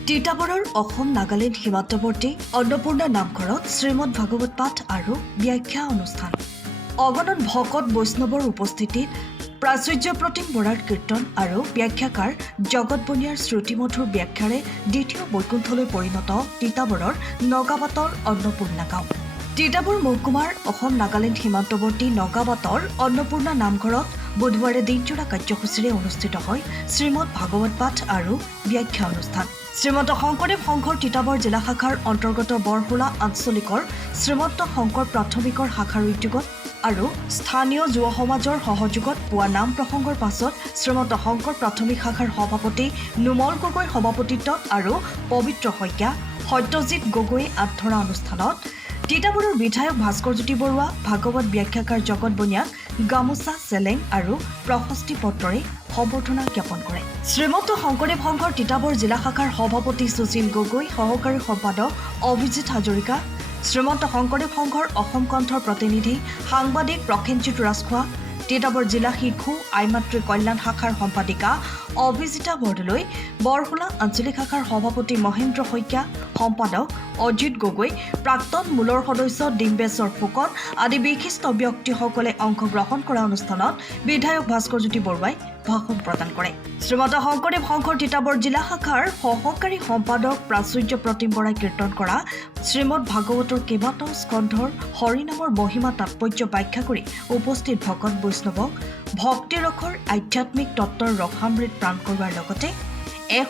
তিতাবৰৰ অসম নাগালেণ্ড সীমান্তৱৰ্তী অন্নপূৰ্ণা নামঘৰত শ্ৰীমদ ভাগৱত পাঠ আৰু ব্যাখ্যা অনুষ্ঠান। অগণন ভকত বৈষ্ণৱৰ উপস্থিতিত প্ৰাচুৰ্য প্ৰতিম বৰাৰ কীৰ্তন আৰু ব্যাখ্যাকাৰ জগত বনিয়াৰ শ্ৰুতিমধুৰ ব্যাখ্যাৰে দ্বিতীয় বৈকুণ্ঠলৈ পৰিণত তিতাবৰৰ নগাবাটৰ অন্নপূৰ্ণা গাঁও। তিতাবৰ মহকুমাৰ অসম নাগালেণ্ড সীমান্তৱৰ্তী নগাবাটৰ অন্নপূৰ্ণা নামঘৰত বুধবাৰে দিনজোৰা কাৰ্যসূচীৰে অনুষ্ঠিত হয় শ্ৰীমদ ভাগৱত পাঠ আৰু ব্যাখ্যা অনুষ্ঠান। শ্ৰীমন্ত শংকৰদেৱ সংঘৰ তিতাবৰ জিলা শাখাৰ অন্তৰ্গত বৰহোলা আঞ্চলিকৰ শ্ৰীমন্ত শংকৰ প্ৰাথমিকৰ শাখাৰ উদ্যোগত আৰু স্থানীয় যুৱ সমাজৰ সহযোগত পোৱা নাম প্ৰসংগৰ পাছত শ্ৰীমন্ত শংকৰ প্ৰাথমিক শাখাৰ সভাপতি নুমল গগৈৰ সভাপতিত্বত আৰু পবিত্ৰ শইকীয়া, সত্যজিৎ গগৈয়ে আঁতধৰা অনুষ্ঠানত তিতাবৰৰ বিধায়ক ভাস্কৰজ্যোতি বৰুৱা, ভাগৱত ব্যাখ্যাকাৰ জগত বনিয়াক গামোচা, চেলেং আৰু প্ৰশস্তি পত্ৰৰে সম্বৰ্ধনা জ্ঞাপন কৰে। শ্ৰীমন্ত শংকৰদেৱ সংঘৰ তিতাবৰ জিলা শাখাৰ সভাপতি সুশীল গগৈ, সহকাৰী সম্পাদক অভিজিৎ হাজৰিকা, শ্ৰীমন্ত শংকৰদেৱ সংঘৰ অসম কণ্ঠৰ প্ৰতিনিধি সাংবাদিক প্ৰসেনজিৎ ৰাজখোৱা, তিতাবৰ জিলা শিশু আইমাতৃ কল্যাণ শাখাৰ সম্পাদিকা অভিজিতা বৰদলৈ, বৰহোলা আঞ্চলিক শাখাৰ সভাপতি মহেন্দ্ৰ শইকীয়া, সম্পাদক অজিত গগৈ, প্ৰাক্তন মূলৰ সদস্য ডিম্বেশ্বৰ ফুকন আদি বিশিষ্ট ব্যক্তিসকলে অংশগ্ৰহণ কৰা অনুষ্ঠানত বিধায়ক ভাস্কৰজ্যোতি বৰুৱাই ভাষণ প্ৰদান কৰে। শ্ৰীমন্ত শংকৰদেৱ সংঘৰ তিতাবৰ জিলা শাখাৰ সহকাৰী সম্পাদক প্ৰাচুৰ্য প্ৰতিম বৰাই কীৰ্তন কৰা শ্ৰীমদ ভাগৱতৰ কেইবাটাও স্কন্ধৰ হৰিনামৰ মহিমা তাৎপৰ্য ব্যাখ্যা কৰি উপস্থিত ভকত বৈষ্ণৱক ভক্তিৰসৰ আধ্যাত্মিক তত্ত্বৰ ৰসামৃত প্ৰাণ কৰোৱাৰ লগতে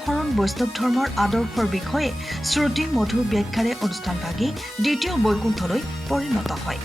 শৰণ বৈষ্ণৱ ধৰ্মৰ আদৰ্শৰ বিষয়ে শ্ৰুতি মধুৰ ব্যাখ্যাৰে অনুষ্ঠানভাগী দ্বিতীয় বৈকুণ্ঠলৈ পৰিণত হয়। He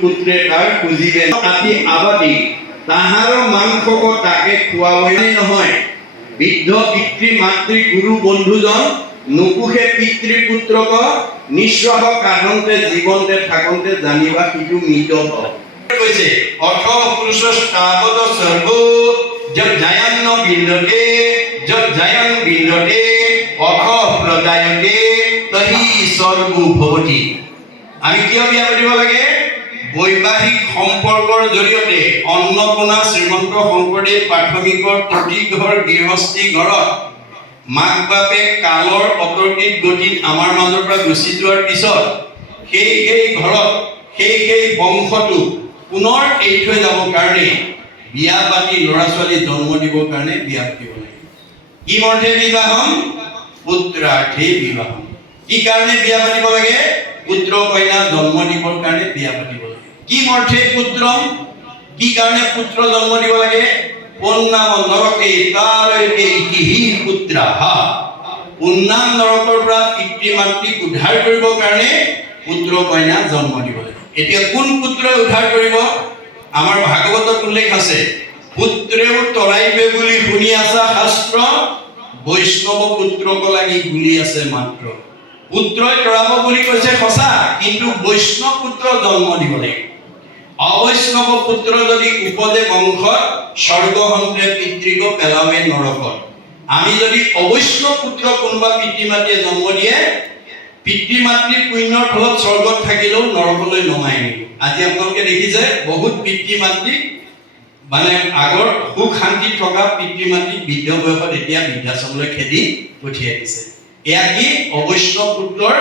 পুত্ৰে তাৰ খুঁজিবে আতি আবাদি তাহাৰ মাংসক তাকে খুৱাবই নহয় বৃদ্ধ পিতৃ মাতৃ গুৰু বন্ধুজন নুপুষে পিতৃ পুত্ৰক নিঃস্বাহ কাঢ়ন্তে জীৱন্তে থাকন্তে জানিবা সিটো মৃত কৈছে অৰ্থ পুৰুষ স্থাবত সৰ্ব জব জায়ান্ন বিন্দতে জব জায়ান বিন্দতে অখ প্ৰজায়তে তহি সৰ্ব ভবতি আমি কিয় বিয়া পাতিব লাগে বৈবাহিক সম্পৰ্কৰ জৰিয়তে অন্নপূৰ্ণা শ্ৰীমন্ত শংকৰদেৱ প্ৰাথমিকৰ প্ৰতি ঘৰ গৃহস্থী ঘৰত মাক বাপে কালৰ অতৰ্কিত গতিত আমাৰ মাজৰ পৰা গুচি যোৱাৰ পিছত সেই ঘৰত সেই বংশটো পুনৰ এৰি থৈ যাবৰ কাৰণে বিয়া পাতি ল'ৰা ছোৱালী জন্ম দিবৰ কাৰণে বিয়া পাতিব লাগে কি অৰ্থে বিবাহম পুত্ৰাৰ্থে বিবাহম কি কাৰণে বিয়া পাতিব লাগে পুত্ৰ কন্যা জন্ম দিবৰ কাৰণে বিয়া পাতিব লাগে কি অৰ্থে পুত্ৰম কি কাৰণে পুত্ৰ জন্ম দিব লাগে পুন্নাম নৰকে তাৰকে ইতিহি পুত্ৰাহ পুন্নাম নৰকৰ পৰা পিতৃ মাতৃক উদ্ধাৰ কৰিবৰ কাৰণে পুত্ৰ কন্যা জন্ম দিব লাগে এতিয়া কোন পুত্ৰই উদ্ধাৰ কৰিব আমাৰ ভাগৱতত উল্লেখ আছে পুত্ৰেও তৰাইবে বুলি শুনি আছা শাস্ত্ৰ বৈষ্ণৱ পুত্ৰক লাগি গুলি আছে মাত্ৰ পুত্ৰই তৰাব বুলি কৈছে সঁচা কিন্তু বৈষ্ণৱ পুত্ৰ জন্ম দিব লাগে অবৈষ্ণৱ পুত্ৰ যদি উপদে বংশত স্বৰ্গহন্তে পিতৃক পেলাৱে নৰকত আমি যদি অবৈষ্ণৱ পুত্ৰ কোনোবা পিতৃ মাতৃয়ে জন্ম দিয়ে পিতৃ মাতৃ পুণ্যৰ ফলত স্বৰ্গত থাকিলেও নৰকলৈ নমাই নিব আজি আপোনালোকে দেখিছে বহুত পিতৃ মাতৃ মানে আগৰ সুখ শান্তি থকা পিতৃ মাতৃ বৃদ্ধ বয়সত এতিয়া বৃদ্ধাশ্ৰমলৈ খেদি পঠিয়াই দিছে এয়া কি অবৈষ্ণৱ পুত্ৰৰ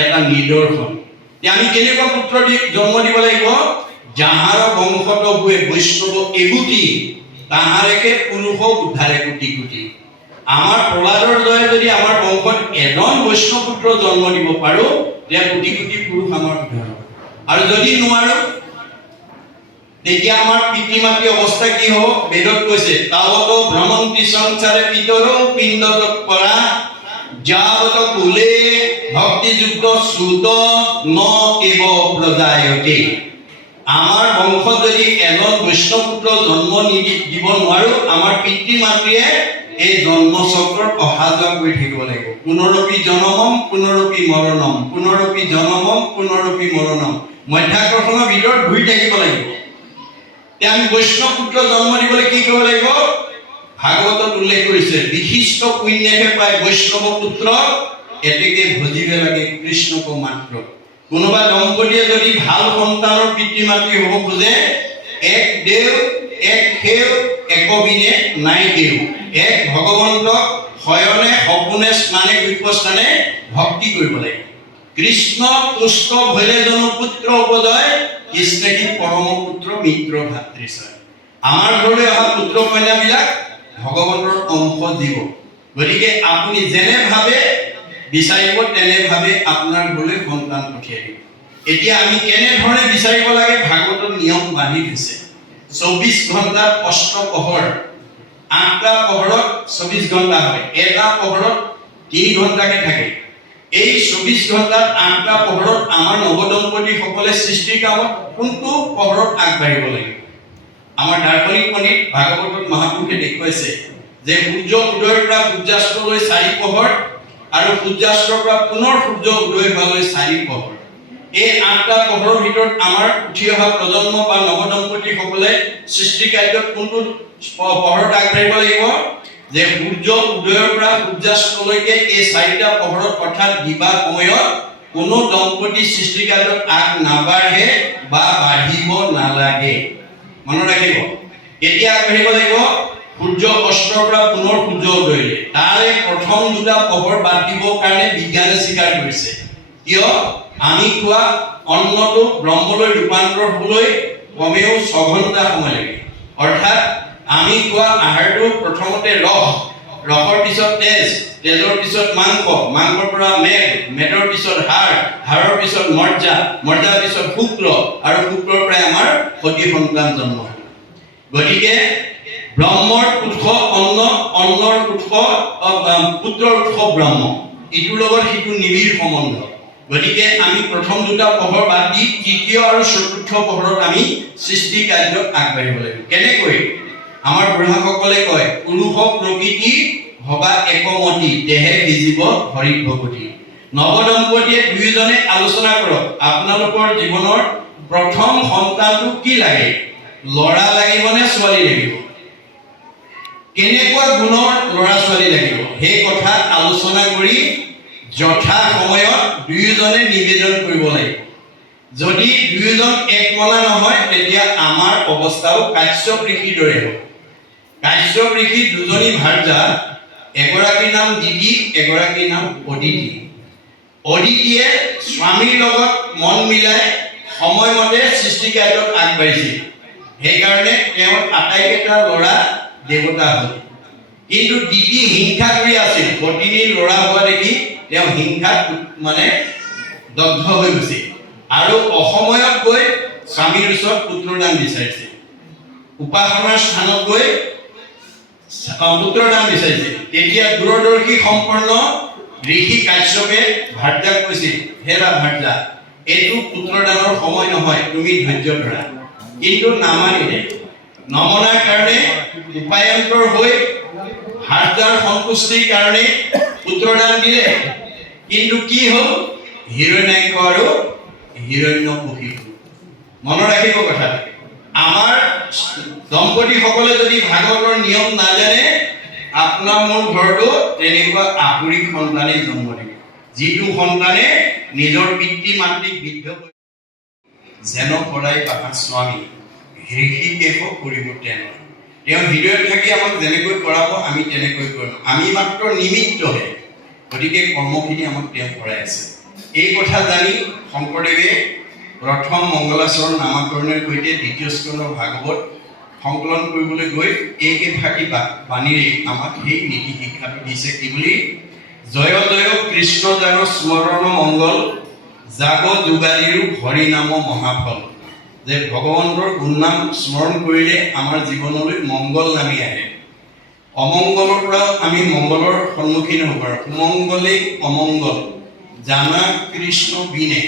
এটা নিদৰ্শন আমি কেনেকুৱা পুত্ৰ জন্ম দিব লাগিব যাহাৰ বংশত হুৱে বৈষ্ণৱ এগুটি তাহাৰেকে পুৰুষ উদ্ধাৰে কোটি কোটি আমাৰ প্ৰহ্লাদৰ দৰে যদি আমাৰ বংশত এজন বৈষ্ণৱ পুত্ৰ জন্ম দিব পাৰো তেতিয়া কোটি কোটি পুৰুষ আমাৰ উদ্ধাৰ হ'ব আৰু যদি নোৱাৰো তেতিয়া আমাৰ পিতৃ মাতৃ অৱস্থা কি হ'ব বেদত কৈছে তাৱত ভ্ৰমন্তি সংসাৰে পিতৰ পিণ্ডত পৰা যাৱত কুলে ভক্তিযুক্ত শ্ৰুত ন এব প্ৰজায়তে আমাৰ বংশত যদি এজন বৈষ্ণৱ পুত্ৰ জন্ম দিব নোৱাৰো আমাৰ পিতৃ মাতৃয়ে এই জন্ম চক্ৰত অহা যোৱা কৰি থাকিব লাগিব পুনৰপি জনমম পুনৰপি মৰণম পুনৰপি জনমম পুনৰপি মৰণম মধ্যাকৰ্ষণৰ ভিতৰত ঘূৰি থাকিব লাগিব আমি বৈষ্ণৱ পুত্ৰ জন্ম দিবলৈ কি কৰিব লাগিব ভাগৱতত উল্লেখ কৰিছে বিশিষ্ট পুণ্যকে পায় বৈষ্ণৱ পুত্ৰ এতেকে ভজিব লাগে কৃষ্ণক মাত্ৰ কোনোবা দম্পতীয়ে যদি ভাল সন্তানৰ পিতৃ মাতৃ হ'ব খোজে এক দেৱ এক সেৱ একবিনে নাই কেও এক ভগৱন্তক শয়নে সপোনে স্নানে বিপস্থানে ভক্তি কৰিব লাগে কৃষ্ণ তুষ্ট ভৈলে জন পুত্ৰ উপজয় কৃষ্ণে কি পৰম পুত্ৰ মিত্ৰ ভাতৃছয় আমাৰ ঘৰলৈ অহা পুত্ৰ কন্যাবিলাক ভগৱন্তৰ অংশ দিব গতিকে আপুনি যেনে ভাবে বিচাৰিব তেনে ভাবে আপোনাৰ ঘৰলৈ সন্তান পঠিয়াই দিব এতিয়া আমি কেনে ধৰণে বিচাৰিব লাগে ভাগৱতৰ নিয়ম বান্ধি দিছে 24 ঘণ্টা অষ্ট পহৰ 8টা পহৰত 24 ঘণ্টা হয় এটা পহৰত 3 ঘণ্টাকে থাকে এই 24 ঘণ্টাত 8টা পহৰত আমাৰ নৱদম্পতি সকলে সৃষ্টি কামত কোনটো পহৰত আগবাঢ়িব লাগিব আমাৰ দাৰ্শনিক পণ্ডিত ভাগৱতত মহাপুৰুষে দেখুৱাইছে যে সূৰ্য উদয়ৰ পৰা সূৰ্যাস্তলৈ 4 পহৰ আৰু সূৰ্যাস্তৰ পৰা পুনৰ সূৰ্য উদয় হোৱালৈ 4 পহৰ এই 8টা পহৰৰ ভিতৰত আমাৰ উঠি অহা প্ৰজন্ম বা নৱদম্পতি সকলে সৃষ্টি কাৰ্যত কোনটো পহৰত আগবাঢ়িব লাগিব যে সূৰ্য উদয়ৰ পৰা সূৰ্যাস্তলৈকে এই 4টা পহৰত অৰ্থাৎ দিবা সময়ত কোনো দম্পতি সৃষ্টি কাৰ্যত আগ নাবাঢ়ে বা বাঢ়িব নালাগে মনত ৰাখিব কেতিয়া আগবাঢ়িব লাগিব সূৰ্য অস্তৰ পৰা পুনৰ সূৰ্য উদয়লৈ তাৰে প্ৰথম দুটা পহৰ বাদ দিবৰ কাৰণে বিজ্ঞানে স্বীকাৰ কৰিছে কিয় আমি খোৱা অন্নটো ব্ৰহ্মলৈ ৰূপান্তৰ হ'বলৈ কমেও 6 ঘণ্টা সময় লাগে অৰ্থাৎ আমি খোৱা আহাৰটো প্ৰথমতে ৰসৰ পিছত তেজৰ পিছত মাংসৰ পৰা মেদৰ পিছত হাড়ৰ পিছত মৰ্যাৰ পিছত শুক্ৰ আৰু শুক্ৰৰ পৰা আমাৰ সতি সন্তান জন্ম হয় গতিকে ব্ৰহ্মৰ উৎস অন্ন অন্নৰ উৎস পুত্ৰৰ উৎস ব্ৰহ্ম ইটোৰ লগত সিটো নিবিড় সম্বন্ধ গতিকে আমি প্ৰথম দুটা পহৰ বাদ দি তৃতীয় আৰু চতুৰ্থ পহৰত আমি সৃষ্টি কাৰ্যত আগবাঢ়িব লাগিব। কেনেকৈ? আমাৰ বুঢ়াসকলে কয়, পুৰুষ প্ৰকৃতি ভবা একমতি, দেহে বিজীৱ হৰিত ভকতি। নৱদম্পতিয়ে দুয়োজনে আলোচনা কৰক, আপোনালোকৰ জীৱনৰ প্ৰথম সন্তানটো কি লাগে? ল'ৰা লাগিব নে ছোৱালী লাগিব? কেনেকুৱা গুণৰ ল'ৰা ছোৱালী লাগিব? সেই কথা আলোচনা কৰি যথা সময়ত দুয়োজনে নিবেদন কৰিব লাগিব। যদি দুয়োজন একমনা নহয়, তেতিয়া আমাৰ অৱস্থাও কাশ্যপ ঋষিৰ দৰে হ'ব। কাশ্যপ ঋষি দুজনী ভাৰ্যা, এগৰাকীৰ নাম দিতি, এগৰাকীৰ নাম অদিতি। অদিতিয়ে স্বামীৰ লগত মন মিলাই সময়মতে সৃষ্টি কাৰ্যত আগবাঢ়িছিল। সেইকাৰণে তেওঁৰ আটাইকেইটা ল'ৰা দেৱতা হ'ল। কিন্তু দিতি হিংসা কৰি আছিল। পত্নীৰ ল'ৰা হোৱা দেখি তেওঁ হিংসাত দগ্ধ হৈ গৈছিল আৰু অসময়ত গৈ স্বামীৰ ওচৰত পুত্ৰদান বিচাৰিছিল। উপাসনাৰ স্থানত গৈ পুত্ৰদান বিচাৰিছিল। তেতিয়া দূৰদৰ্শী সম্পন্ন ঋষি কাশ্যপে ভাৰ্যাক কৈছিল, হেৰা ভাৰ্যা, এইটো পুত্ৰদানৰ সময় নহয়, তুমি ধৈৰ্য ধৰা। কিন্তু নামানিলে। নমনাৰ কাৰণে উপায়ন্তৰ হৈ ভাৰ্যাৰ সন্তুষ্টিৰ কাৰণে পুত্ৰদান দিলে। কিন্তু কি হ'ল? হিৰণ্যাক্ষ আৰু হিৰণ্যকশিপু। মনত ৰাখিব কথাটো। আমাৰ দম্পতীসকলে যদি ভাগৱতৰ নিয়ম নাজানে, আপোনাৰ মোৰ ঘৰতো তেনেকুৱা আসুৰিক সন্তানেই জন্ম দিব, যিটো সন্তানে নিজৰ পিতৃ মাতৃক বিদ্ধ কৰি যেন পৰাই পাহা স্বামী হৃষিকেশ কৰিব তেনে। তেওঁ হৃদয়ত থাকি আমাক যেনেকৈ কৰাব আমি তেনেকৈ কৰিম। আমি মাত্ৰ নিমিত্তহে। গতিকে কৰ্মখিনি আমাক তেওঁ কৰাই আছে। এই কথা জানি শংকৰদেৱে প্ৰথম মংগলাচৰণ নামাকৰণৰ সৈতে দ্বিতীয় স্কন্ধৰ ভাগৱত সংকলন কৰিবলৈ গৈ এইকেইফাঁকি বাণীৰে আমাক সেই নীতি শিক্ষাটো দিছে। কি বুলি? জয় জয় কৃষ্ণ জান স্মৰণ মংগল, জাগ যোগাদিৰো হৰি নাম মহাফল। যে ভগৱন্তৰ গুণনাম স্মৰণ কৰিলে আমাৰ জীৱনলৈ মংগল নামি আহে। অমংগলৰ পৰাও আমি মংগলৰ সন্মুখীন হ'ব পাৰোঁ। সুমংগলেই অমংগল, জানা কৃষ্ণ বিনে,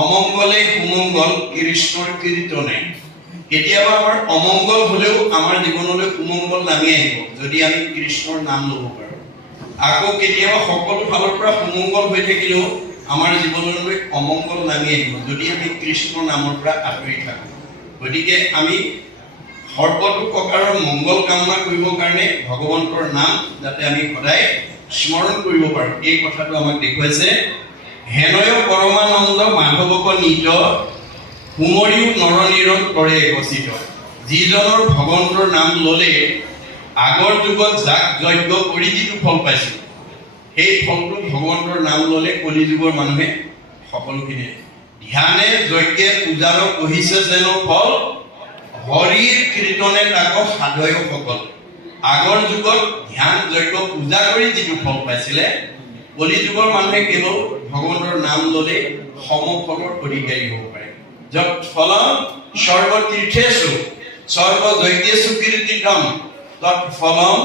অমংগলেই সুমংগল, কৃষ্ণৰ কীৰ্তনে। কেতিয়াবা আমাৰ অমংগল হ'লেও আমাৰ জীৱনলৈ সুমংগল নামি আহিব যদি আমি কৃষ্ণৰ নাম ল'ব পাৰোঁ। আকৌ কেতিয়াবা সকলো ফালৰ পৰা সুমংগল হৈ থাকিলেও আমাৰ জীৱনলৈ অমংগল নামি আহিব যদি আমি কৃষ্ণৰ নামৰ পৰা আঁতৰি থাকোঁ। গতিকে আমি সৰ্বতো প্ৰকাৰৰ মংগল কামনা কৰিবৰ কাৰণে ভগৱন্তৰ নাম যাতে আমি সদায় স্মৰণ কৰিব পাৰোঁ, এই কথাটো আমাক দেখুৱাইছে। হেনয় পৰমানন্দ মাধৱক নিত, কুমৰীও নৰনিৰণ কৰে একচিত। যিজনৰ ভগৱন্তৰ নাম ল'লে আগৰ যুগত যাগ যজ্ঞ কৰি যিটো ফল পাইছিল, সেই ফলটো ভগৱন্তৰ নাম ল'লে কলিযুগৰ মানুহে সকলোখিনি ধ্যানে যজ্ঞে পূজাৰ কহিছে যেন ফল, হৰিৰ কীৰ্তনে তাক সাধয় সকল। আগৰ যুগত ধ্যান যজ্ঞ পূজা কৰি যিটো ফল পাইছিলে, কলিযুগৰ মানুহে কেৱল ভগৱন্তৰ নাম ল'লে সমফলৰ অধিকাৰী হ'ব পাৰে। যত ফলম সৰ্বতীৰ্থেষু সৰ্বযজ্ঞেষু কীৰ্তিতম, তৎ ফলম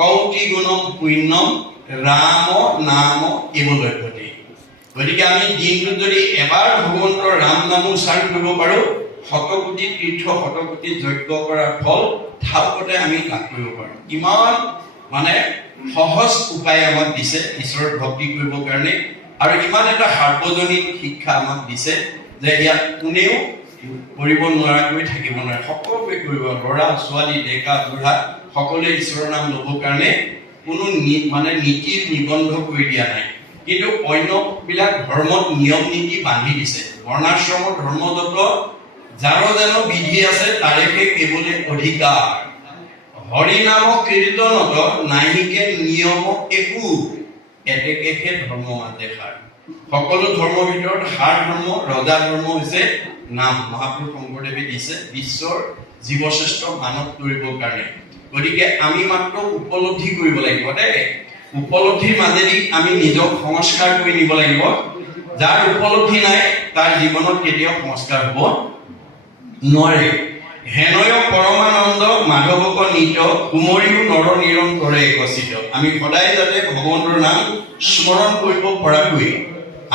কৌটি গুণম পুণ্যম ৰাম নাম এব লভ্যতে। গতিকে আমি দিনটোত যদি এবাৰ ভগৱন্তৰ ৰাম নাম উচ্চাৰণ কৰিব পাৰোঁ, শতকোটি তীৰ্থ শতকোটি যজ্ঞ কৰাৰ ফল থাপতে আমি লাভ কৰিব পাৰোঁ। ইমান সহজ উপায় আমাক দিছে ঈশ্বৰৰ ভক্তি কৰিবৰ কাৰণে, আৰু ইমান এটা সাৰ্বজনীন শিক্ষা আমাক দিছে যে ইয়াত কোনেও কৰিব নোৱাৰাকৈ থাকিব নোৱাৰে, সকলোৱে কৰিব। ল'ৰা ছোৱালী ডেকা বুঢ়া সকলোৱে ঈশ্বৰৰ নাম ল'বৰ কাৰণে কোনো নীতিৰ নিবন্ধ কৰি দিয়া নাই। কিন্তু অন্যবিলাক ধৰ্মত নিয়ম নীতি বান্ধি দিছে। বৰ্ণাশ্ৰম ধৰ্মগত যাৰ যেন বিধি আছে তাৰেহে কেৱলে অধিকাৰ। হৰি নাম কীৰ্তনত নাহিকে নিয়ম একো, এতেকেহে ধৰ্ম মাতে সাৰ। সকলো ধৰ্মৰ ভিতৰত সাৰ ধৰ্ম, ৰজা ধৰ্ম হৈছে নাম। মহাপুৰুষ শংকৰদেৱে দিছে বিশ্বৰ জীৱশ্ৰেষ্ঠ মানৱ কৰিবৰ কাৰণে। গতিকে আমি মাত্ৰ উপলব্ধি কৰিব লাগিব দেই। উপলব্ধিৰ মাজেদি আমি নিজক সংস্কাৰ কৰি নিব লাগিব। যাৰ উপলব্ধি নাই তাৰ জীৱনত কেতিয়াও সংস্কাৰ হ'ব নোৱাৰে। হেনয় পৰমানন্দ মাধৱক নিত, কুমৰীও নৰনিৰণ কৰে একচিত। আমি সদায় যাতে ভগৱন্তৰ নাম স্মৰণ কৰিব পৰাকৈ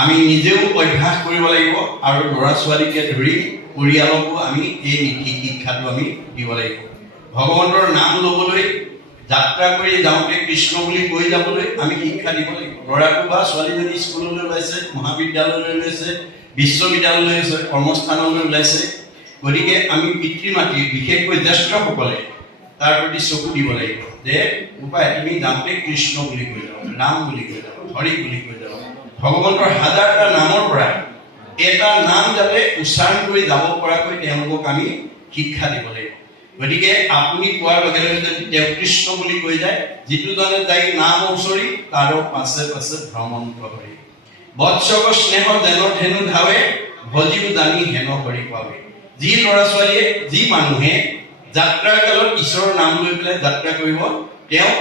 আমি নিজেও অভ্যাস কৰিব লাগিব আৰু ল'ৰা ছোৱালীকে ধৰি পৰিয়ালকো আমি এই নীতি শিক্ষাটো আমি দিব লাগিব। ভগৱন্তৰ নাম ল'বলৈ যাত্ৰা কৰি যাওঁতে কৃষ্ণ বুলি কৈ যাবলৈ আমি শিক্ষা দিব লাগিব। ল'ৰাটো বা ছোৱালীজনী স্কুললৈ ওলাইছে, মহাবিদ্যালয়লৈ ওলাইছে, বিশ্ববিদ্যালয়লৈ ওলাইছে, কৰ্মস্থানলৈ ওলাইছে, গতিকে আমি পিতৃ মাতৃ বিশেষকৈ জ্যেষ্ঠসকলে তাৰ প্ৰতি চকু দিব লাগিব যে উপায় তুমি যাওঁতে কৃষ্ণ বুলি কৈ যাওঁ, ৰাম বুলি কৈ যাওঁ, হৰি বুলি কৈ যাওঁ। ভগৱন্তৰ হাজাৰটা নামৰ পৰা এটা নাম যাতে উচ্চাৰণ কৰি যাব পৰাকৈ তেওঁলোকক আমি শিক্ষা দিব লাগিব। গতিকে আপুনি কোৱাৰ লগে লগে যদি তেওঁ কৃষ্ণ বুলি কৈ যায়, যিটোজনে যাই নাম উচৰি তাৰো পাছে পাছে ভ্ৰমন্ত হৰি। বৎসক স্নেহ যেনৰ ধেনু ধাৱে ভজিও জানি হেন হৰি পাৱে। যি ল'ৰা ছোৱালীয়ে, যি মানুহে যাত্ৰাৰ কালত ঈশ্বৰৰ নাম লৈ পেলাই যাত্ৰা কৰিব, তেওঁ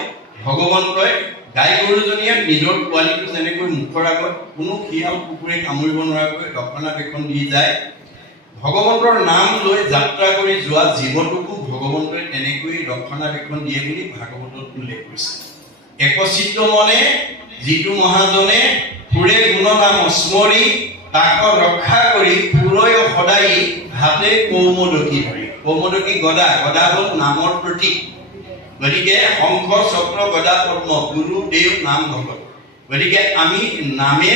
ভগৱন্তই গাই গৰুজনীয়ে নিজৰ পোৱালিটো যেনেকৈ মুখৰ আগত কোনো শিয়াল কুকুৰে কামুৰিব নোৱাৰাকৈ ৰক্ষণাবেক্ষণ দি যায়, ভগৱন্তৰ নাম লৈ যাত্ৰা কৰি যোৱা জীৱটোকো ভগৱন্তই তেনেকৈ ৰক্ষণাবেক্ষণ দিয়ে বুলি ভাগৱতত উল্লেখ কৰিছে। একচিত্ত মনে যিটো মহাজনে ফুৰে গুণ নাম স্মৰি, তাক ৰক্ষা কৰি ফুৰয় সদায় হাতে কৌমদকী ধৰি। কৌমদকী গদা, গদা হ'ল নামৰ প্ৰতীক। গতিকে শংখ চক্ৰ গদা পদ্ম গুৰুদেৱ নাম ভগত। গতিকে আমি নামে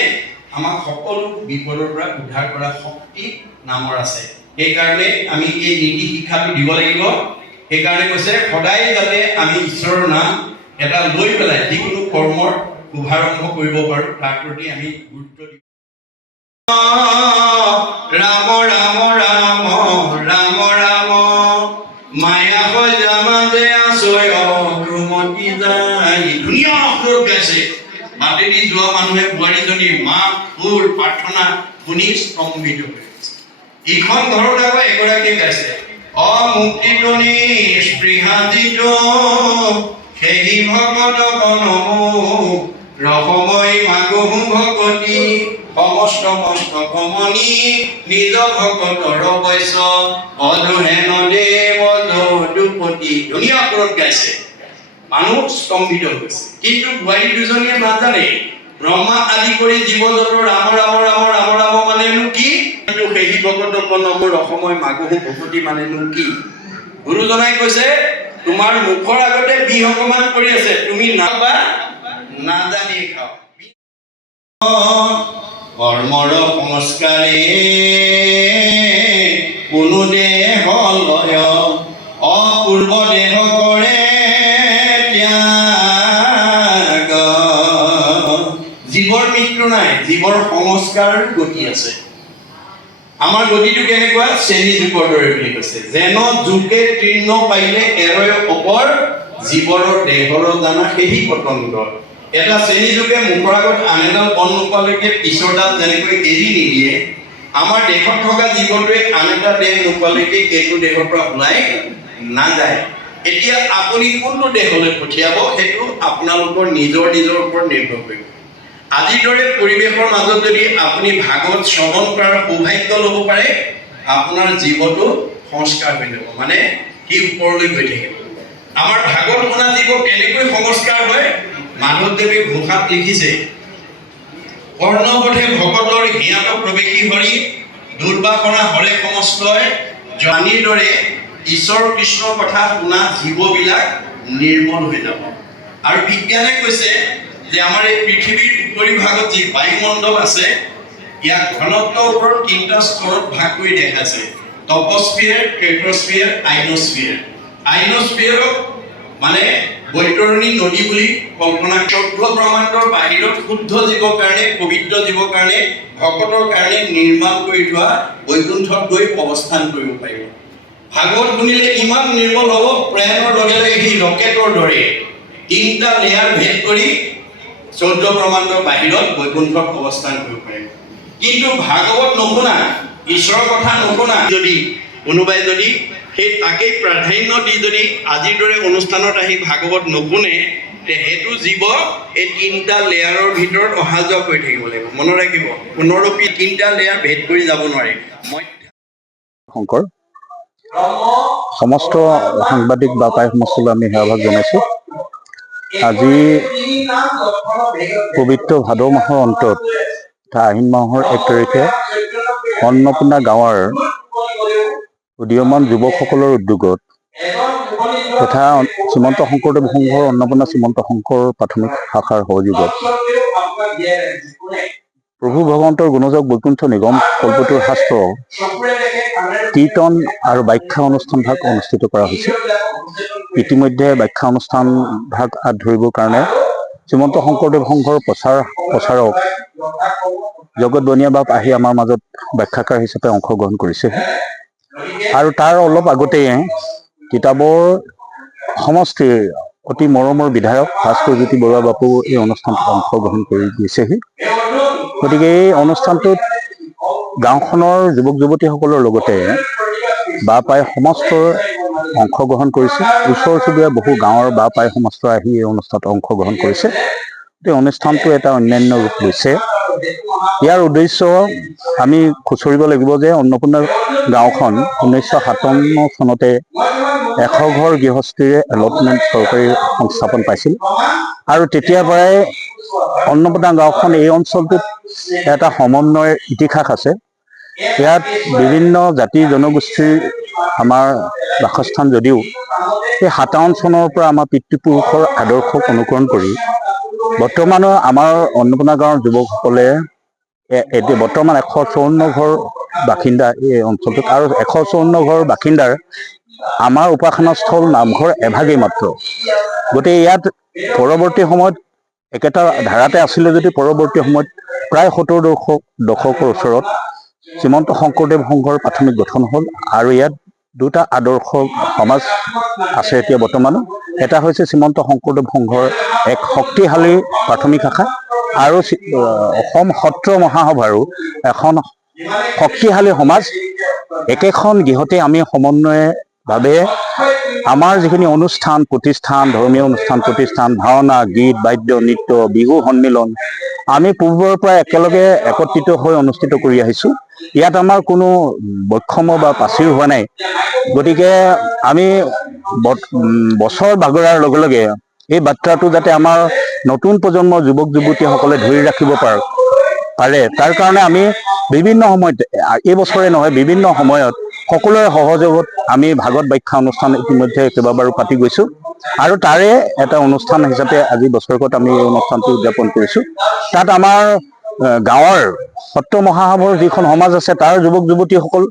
আমাক সকলো বিপদৰ পৰা উদ্ধাৰ কৰা শক্তি নামৰ আছে। সেইকাৰণে আমি এই নীতি শিক্ষাটো দিব লাগিব। সেইকাৰণে কৈছে সদায় যাতে আমি ঈশ্বৰৰ নাম এটা লৈ পেলাই যিকোনো কৰ্মৰ শুভাৰম্ভ কৰিব পাৰোঁ, তাৰ প্ৰতি আমি গুৰুত্ব দিব। ৰাম ৰাম ৰাম ৰাম ৰাম মায়া সজা মাজে আছয় অগ্ৰমতি যায়। ধুনীয়া সুৰ গাইছে। মাতেদি যোৱা মানুহে বোৱাৰীজনীৰ মাত সুৰ প্ৰাৰ্থনা শুনি স্তম্ভিত হৈ আছে। ইখন ঘৰত আকৌ এগৰাকীয়ে গাইছে, অমুক্তিটো স্পৃহাজিত সেই ভগত গণমুখ ৰসময় মাগহু ভকতি সমস্ত মস্ত কমনি নিজ ভকতৰ বৈশ্য অধুহেন দেৱ যদুপতি। ধুনীয়া সুৰত গাইছে, মানুহ স্তম্ভিত হৈছে। কিন্তু বোৱাৰী দুজনীয়ে নাজানে ব্ৰহ্মা আদি কৰি জীৱ জন্তু ৰাম ৰাম ৰাম ৰাম ৰাম মানেনো কি, কিন্তু সেই ভকত গণমুখ ৰসময় মাগহু ভকতি মানেনো কি। গুৰুজনাই কৈছে তোমাৰ মুখৰ আগতে বিহ অকমান কৰি আছে, তুমি নাবা নাজানি খাও। কৰ্মৰ সংস্কাৰে কোনো দেহ লয়, অপূৰ্ব দেহ কৰে ত্যাগ। জীৱৰ মৃত্যু নাই, জীৱৰ সংস্কাৰ গতি আছে। আমাৰ গতিটো কেনেকুৱা, শ্ৰেণী যুগৰ দৰে বুলি কৈছে। যেন যুগে তৃণ পাইলে এৰয় অপৰ, জীৱৰ দেহৰ জানা সেই পতংগ। এটা শ্ৰেণী যুগে মুখৰ আগত আন এডাল বন নোপোৱালৈকে পিছৰডাল যেনেকৈ এৰি নিদিয়ে, আমাৰ দেহত থকা জীৱটোৱে আন এটা দেহ নোপোৱালৈকে এইটো দেহৰ পৰা ওলাই নাযায়। এতিয়া আপুনি কোনটো দেহলৈ পঠিয়াব সেইটো আপোনালোকৰ নিজৰ নিজৰ ওপৰত নিৰ্ভৰ কৰিব। আজিৰ দৰে পৰিৱেশৰ মাজত যদি আপুনি ভাগৱত শ্ৰৱণ কৰাৰ সৌভাগ্য ল'ব পাৰে, আপোনাৰ জীৱটো সংস্কাৰ হৈ যাব, মানে সি ওপৰলৈ গৈ থাকিব। আমাৰ ভাগৱত শুনা জীৱ কেনেকৈ সংস্কাৰ হয়, মাধৱদেৱে ঘোষাত লিখিছে, কৰ্ণপথে ভকতৰ হিয়াত প্ৰৱেশী হৰি, দুৰ্বাসনা হৰে সমস্তয়। জানিৰ দৰে ঈশ্বৰ কৃষ্ণৰ কথা শুনা জীৱবিলাক নিৰ্মল হৈ যাব। আৰু বিজ্ঞানে কৈছে যে আমাৰ এই পৃথিৱীৰ উপৰিভাগত যি বায়ুমণ্ডল আছে, ইয়াক ঘনত্বৰ ওপৰত তিনিটা স্তৰত ভাগ কৰি দেখাইছে, টপস্ফিয়াৰ, ট্ৰেট্ৰস্ফিয়াৰ, আইনস্ফিয়াৰ। আইনস্ফিয়াৰক মানে বৈতৰণী নদী বুলি কল্পনা। 14 ব্ৰহ্মাণ্ডৰ বাহিৰত শুদ্ধ জীৱৰ কাৰণে, পবিত্ৰ জীৱৰ কাৰণে, ভকতৰ কাৰণে নিৰ্মাণ কৰি থোৱা বৈকুণ্ঠত গৈ অৱস্থান কৰিব পাৰিব। ভাগৱত শুনিলে ইমান নিৰ্মল হ'ব, প্ৰয়াণৰ লগে লগে সি ৰকেটৰ দৰে তিনিটা লেয়াৰ ভেদ কৰি 14 ব্ৰহ্মাণ্ডৰ বাহিৰত বৈকুণ্ঠত অৱস্থান কৰিব পাৰিব। কিন্তু ভাগৱত নুশুনা, ঈশ্বৰৰ কথা নুশুনা যদি কোনোবাই যদি সেই তাকেই প্ৰাধান্য দি যদি আজিৰ দৰে অনুষ্ঠানত আহি ভাগৱত নুশুনে, সেইটো জীৱ এই তিনিটা লেয়াৰৰ ভিতৰত অহা যোৱা কৰি থাকিব লাগিব। মনত ৰাখিব, পুনৰূপী তিনিটা লেয়াৰ ভেদ কৰি যাব নোৱাৰে। শংকৰ সমস্ত সাংবাদিক বা পাই সমস্তলৈ আমি সেৱাভাগ জনাইছোঁ। আজি পবিত্ৰ ভাদ মাহৰ অন্তত তথা আহিন মাহৰ 1 তাৰিখে অন্নপূৰ্ণা গাঁৱৰ উদীয়মান যুৱকসকলৰ উদ্যোগত তথা শ্ৰীমন্ত শংকৰদেৱ সংঘৰ অন্নপূৰ্ণা শ্ৰীমন্ত শংকৰ প্ৰাথমিক শাখাৰ সহযোগত প্ৰভু ভগৱন্তৰ গুণজক বৈকুণ্ঠ নিগম কল্পটোৰ শাস্ত্ৰ কীৰ্তন আৰু ব্যাখ্যা অনুষ্ঠান ভাগ অনুষ্ঠিত কৰা হৈছে। ইতিমধ্যে ব্যাখ্যা অনুষ্ঠান ভাগ হাত ধৰিবৰ কাৰণে শ্ৰীমন্ত শংকৰদেৱ সংঘৰ প্ৰচাৰক জগত বনিয়া বাপ আহি আমাৰ মাজত ব্যাখ্যাকাৰ হিচাপে অংশগ্ৰহণ কৰিছে। আৰু তাৰ অলপ আগতে কিতাপৰ সমষ্টিৰ অতি মৰমৰ বিধায়ক ভাস্কৰ জ্যোতি বৰুৱা বাপু এই অনুষ্ঠানত অংশগ্ৰহণ কৰি গৈছেহি। গতিকে এই অনুষ্ঠানটোত গাঁওখনৰ যুৱক যুৱতীসকলৰ লগতে বাপাই সমস্ত অংশগ্ৰহণ কৰিছে। ওচৰ চুবুৰীয়া বহু গাঁৱৰ বাপাই সমস্ত আহি এই অনুষ্ঠানত অংশগ্ৰহণ কৰিছে। এই অনুষ্ঠানটো এটা অন্যান্য ৰূপ লৈছে। ইয়াৰ উদ্দেশ্য আমি খুচৰিব লাগিব যে অন্নপূৰ্ণা গাঁওখন 1957 চনতে 100 ঘৰ গৃহস্থীৰে এলটমেণ্ট চৰকাৰী সংস্থাপন পাইছিল আৰু তেতিয়াৰ পৰাই অন্নপূৰ্ণা গাঁওখন এই অঞ্চলটোত এটা সমন্বয়ৰ ইতিহাস আছে। ইয়াত বিভিন্ন জাতি জনগোষ্ঠীৰ আমাৰ বাসস্থান যদিও এই 57 চনৰ পৰা আমাৰ পিতৃপুৰুষৰ আদৰ্শক অনুকৰণ কৰি বৰ্তমানৰ আমাৰ অন্নপূৰ্ণা গাঁৱৰ যুৱকসকলে এতিয়া বৰ্তমান 154 ঘৰ বাসিন্দা এই অঞ্চলটোত আৰু 154 ঘৰ বাসিন্দাৰ আমাৰ উপাসনাস্থল নামঘৰ এভাগেই মাত্ৰ। গতিকে ইয়াত পৰৱৰ্তী সময়ত একেটা ধাৰাতে আছিলে যদি পৰৱৰ্তী সময়ত প্ৰায় 70 দশকৰ ওচৰত শ্ৰীমন্ত শংকৰদেৱ সংঘৰ প্ৰাথমিক গঠন হ'ল আৰু ইয়াত দুটা আদৰ্শ সমাজ আছে এতিয়া বৰ্তমানো। এটা হৈছে শ্ৰীমন্ত শংকৰদেৱ সংঘৰ এক শক্তিশালী প্ৰাথমিক শাখা আৰু অসম সত্ৰ মহাসভাৰো এখন শক্তিশালী সমাজ। একেখন গৃহতে আমি সমন্বয়ভাৱে আমাৰ যিখিনি অনুষ্ঠান প্ৰতিষ্ঠান, ধৰ্মীয় অনুষ্ঠান প্ৰতিষ্ঠান, ভাওনা, গীত, বাদ্য, নৃত্য, বিহু সন্মিলন আমি পূৰ্বৰ পৰা একেলগে একত্ৰিত হৈ অনুষ্ঠিত কৰি আহিছোঁ। ইয়াত আমাৰ কোনো বৈষম্য বা পাচিৰ হোৱা নাই। গতিকে আমি বছৰ বাগৰাৰ লগে লগে এই বাৰ্তাটো যাতে আমাৰ নতুন প্ৰজন্মৰ যুৱক যুৱতীসকলে ধৰি ৰাখিব পাৰে তাৰ কাৰণে আমি বিভিন্ন সময়ত এই বছৰে নহয় বিভিন্ন সময়ত সকলোৰে সহযোগত আমি ভাগৱত ব্যাখ্যা অনুষ্ঠান ইতিমধ্যে কেইবাবাৰো পাতি গৈছোঁ আৰু তাৰে এটা অনুষ্ঠান হিচাপে আজি বছৰেকত আমি এই অনুষ্ঠানটো উদযাপন কৰিছোঁ। তাত আমাৰ গাঁৱৰ সত্ৰ মহাসভাৰ যিখন সমাজ আছে তাৰ যুৱক যুৱতীসকল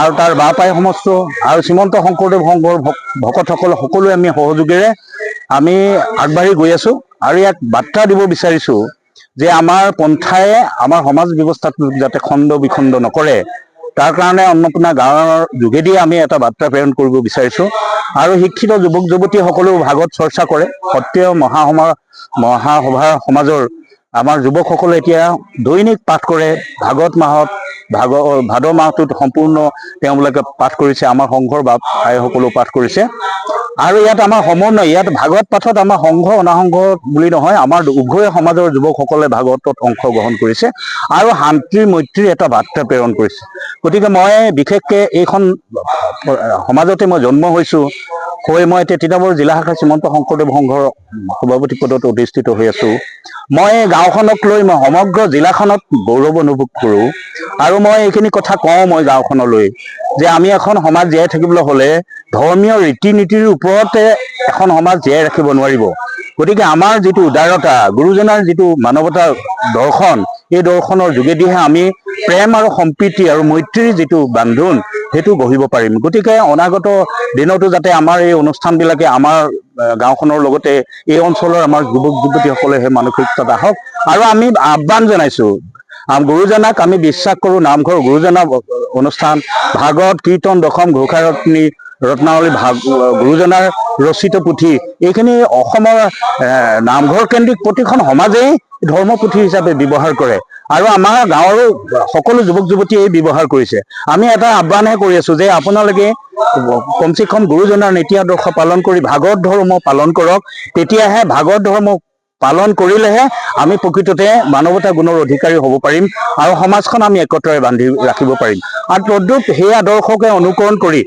আৰু তাৰ বাপাই সমস্ত আৰু শ্ৰীমন্ত শংকৰদেৱ সংঘৰ ভকতসকল সকলোৱে আমি সহযোগেৰে আমি আগবাঢ়ি গৈ আছোঁ আৰু ইয়াক বাৰ্তা দিব বিচাৰিছোঁ যে আমাৰ পন্থাই আমাৰ সমাজ ব্যৱস্থাটো যাতে খণ্ড বিখণ্ড নকৰে তাৰ কাৰণে অন্নপূৰ্ণা গাঁৱৰ যোগেদি আমি এটা বাৰ্তা প্ৰেৰণ কৰিব বিচাৰিছোঁ। আৰু শিক্ষিত যুৱক যুৱতীসকলেও ভাগৱত চৰ্চা কৰে। সত্ৰীয় মহাসভাৰ সমাজৰ আমাৰ যুৱকসকলে এতিয়া দৈনিক পাঠ কৰে। ভাগৱত মাহত ভাদ মাহটোত সম্পূৰ্ণ তেওঁলোকে পাঠ কৰিছে। আমাৰ সংঘৰ ভাইসকলেও পাঠ কৰিছে আৰু ইয়াত আমাৰ সমন্বয়, ইয়াত ভাগৱত পাঠত আমাৰ সংঘ অনাসংঘ বুলি নহয়, আমাৰ উভয় সমাজৰ যুৱকসকলে ভাগৱতত অংশগ্ৰহণ কৰিছে আৰু শান্তি মৈত্ৰীৰ এটা বাৰ্তা প্ৰেৰণ কৰিছে। গতিকে মই বিশেষকৈ এইখন সমাজতে মই জন্ম হৈছোঁ হৈ মই এতিয়া তিতাবৰ জিলা শাখা শ্ৰীমন্ত শংকৰদেৱ সংঘৰ সভাপতি পদত অধিষ্ঠিত হৈ আছোঁ। মই গাঁওখনক লৈ মই সমগ্ৰ জিলাখনত গৌৰৱ অনুভৱ কৰোঁ আৰু মই এইখিনি কথা কওঁ মই গাঁওখনলৈ যে আমি এখন সমাজ জীয়াই থাকিবলৈ হ'লে ধৰ্মীয় ৰীতি নীতিৰ ওপৰতে এখন সমাজ জীয়াই ৰাখিব নোৱাৰিব। গতিকে আমাৰ যিটো উদাৰতা, গুৰুজনাৰ যিটো মানৱতাৰ দৰ্শন, এই দৰ্শনৰ যোগেদিহে আমি প্ৰেম আৰু সম্প্ৰীতি আৰু মৈত্ৰীৰ যিটো বান্ধোন সেইটো গঢ়িব পাৰিম। গতিকে অনাগত দিনতো যাতে আমাৰ এই অনুষ্ঠানবিলাকে আমাৰ গাঁওখনৰ লগতে এই অঞ্চলৰ আমাৰ যুৱক যুৱতীসকলে সেই মানসিকতাত আহক আৰু আমি আহ্বান জনাইছোঁ গুৰুজনাক আমি বিশ্বাস কৰোঁ। নামঘৰ গুৰুজনা অনুষ্ঠান, ভাগৱত, কীৰ্তন, দশম, ঘোষাৰত্নী, ৰত্নাৱলী, গুৰুজনাৰ ৰচিত পুথি এইখিনি অসমৰ নামঘৰ কেন্দ্ৰিক প্ৰতিখন সমাজেই ধৰ্মপুথি হিচাপে ব্যৱহাৰ কৰে আৰু আমাৰ গাঁৱৰো সকলো যুৱক যুৱতীয়ে এই ব্যৱহাৰ কৰিছে। আমি এটা আহ্বানহে কৰি আছোঁ যে আপোনালোকে কমচে কম গুৰুজনাৰ নীতি আদৰ্শ পালন কৰি ভাগৱত ধৰ্ম পালন কৰক। তেতিয়াহে ভাগৱত ধৰ্ম পালন কৰিলেহে আমি প্ৰকৃততে মানৱতা গুণৰ অধিকাৰী হ'ব পাৰিম আৰু সমাজখন আমি একত্ৰে বান্ধি ৰাখিব পাৰিম। আৰু তদ্ৰূপ সেই আদৰ্শকে অনুকৰণ কৰি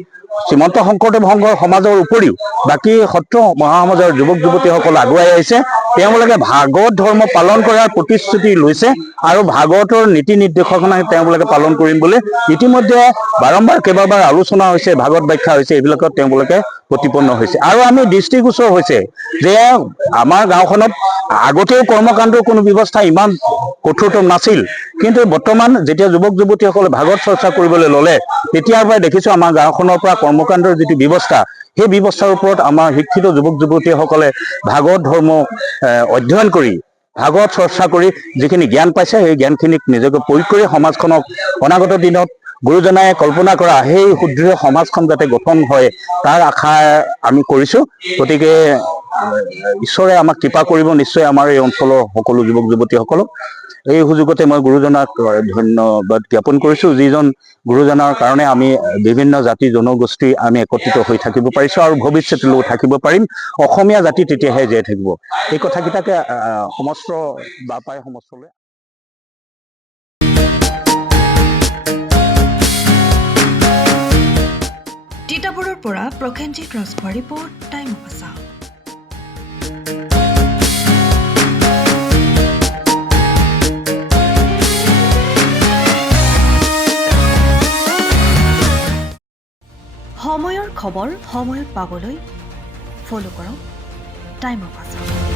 শ্ৰীমন্ত শংকৰদেৱ সংঘৰ সমাজৰ উপৰিও বাকী সত্ৰ মহাসমাজৰ যুৱক যুৱতীসকল আগুৱাই আহিছে। তেওঁলোকে ভাগৱত ধৰ্ম পালন কৰাৰ প্ৰতিশ্ৰুতি লৈছে আৰু ভাগৱতৰ নীতি নিৰ্দেশনা তেওঁলোকে পালন কৰিম বুলি ইতিমধ্যে বাৰম্বাৰ কেইবাবাৰ আলোচনা হৈছে, ভাগৱত ব্যাখ্যা হৈছে, এইবিলাকত তেওঁলোকে প্ৰতিপন্ন হৈছে। আৰু আমি দৃষ্টিগোচৰ হৈছে যে আমাৰ গাঁওখনত আগতেও কৰ্মকাণ্ডৰ কোনো ব্যৱস্থা ইমান কঠোৰতম নাছিল, কিন্তু বৰ্তমান যেতিয়া যুৱক যুৱতীসকলে ভাগৱত চৰ্চা কৰিবলৈ ল'লে তেতিয়াৰ পৰাই দেখিছোঁ আমাৰ গাঁওখনৰ পৰা কৰ্মকাণ্ডৰ যিটো ব্যৱস্থা, সেই ব্যৱস্থাৰ ওপৰত আমাৰ শিক্ষিত যুৱক যুৱতীসকলে ভাগৱত ধৰ্ম অধ্যয়ন কৰি ভাগৱত চৰ্চা কৰি যিখিনি জ্ঞান পাইছে সেই জ্ঞানখিনিক নিজকে প্ৰয়োগ কৰি সমাজখনক অনাগত দিনত গুৰুজনাই কল্পনা কৰা সেই সুদৃঢ় সমাজখন যাতে গঠন হয় তাৰ আশা আমি কৰিছোঁ। গতিকে ঈশ্বৰে আমাক কৃপা কৰিব নিশ্চয় আমাৰ এই অঞ্চলৰ সকলো যুৱক যুৱতীসকলক। এই সুযোগতে মই গুৰুজনাক ধন্যবাদ জ্ঞাপন কৰিছোঁ, যিজন গুৰুজনাৰ কাৰণে আমি বিভিন্ন জাতি জনগোষ্ঠী আমি একত্ৰিত হৈ থাকিব পাৰিছোঁ আৰু ভৱিষ্যতলৈও থাকিব পাৰিম। অসমীয়া জাতি তেতিয়াহে জীয়াই থাকিব। এই কথাকেইটাকে সমস্ত বাপাই সমস্তলৈ তিতাবৰৰ পৰা Prasenjit Rajkhowa report, time of Assam. সময়ৰ খবৰ সময়ত পাবলৈ ফ'ল' কৰক টাইম অফ আছাম।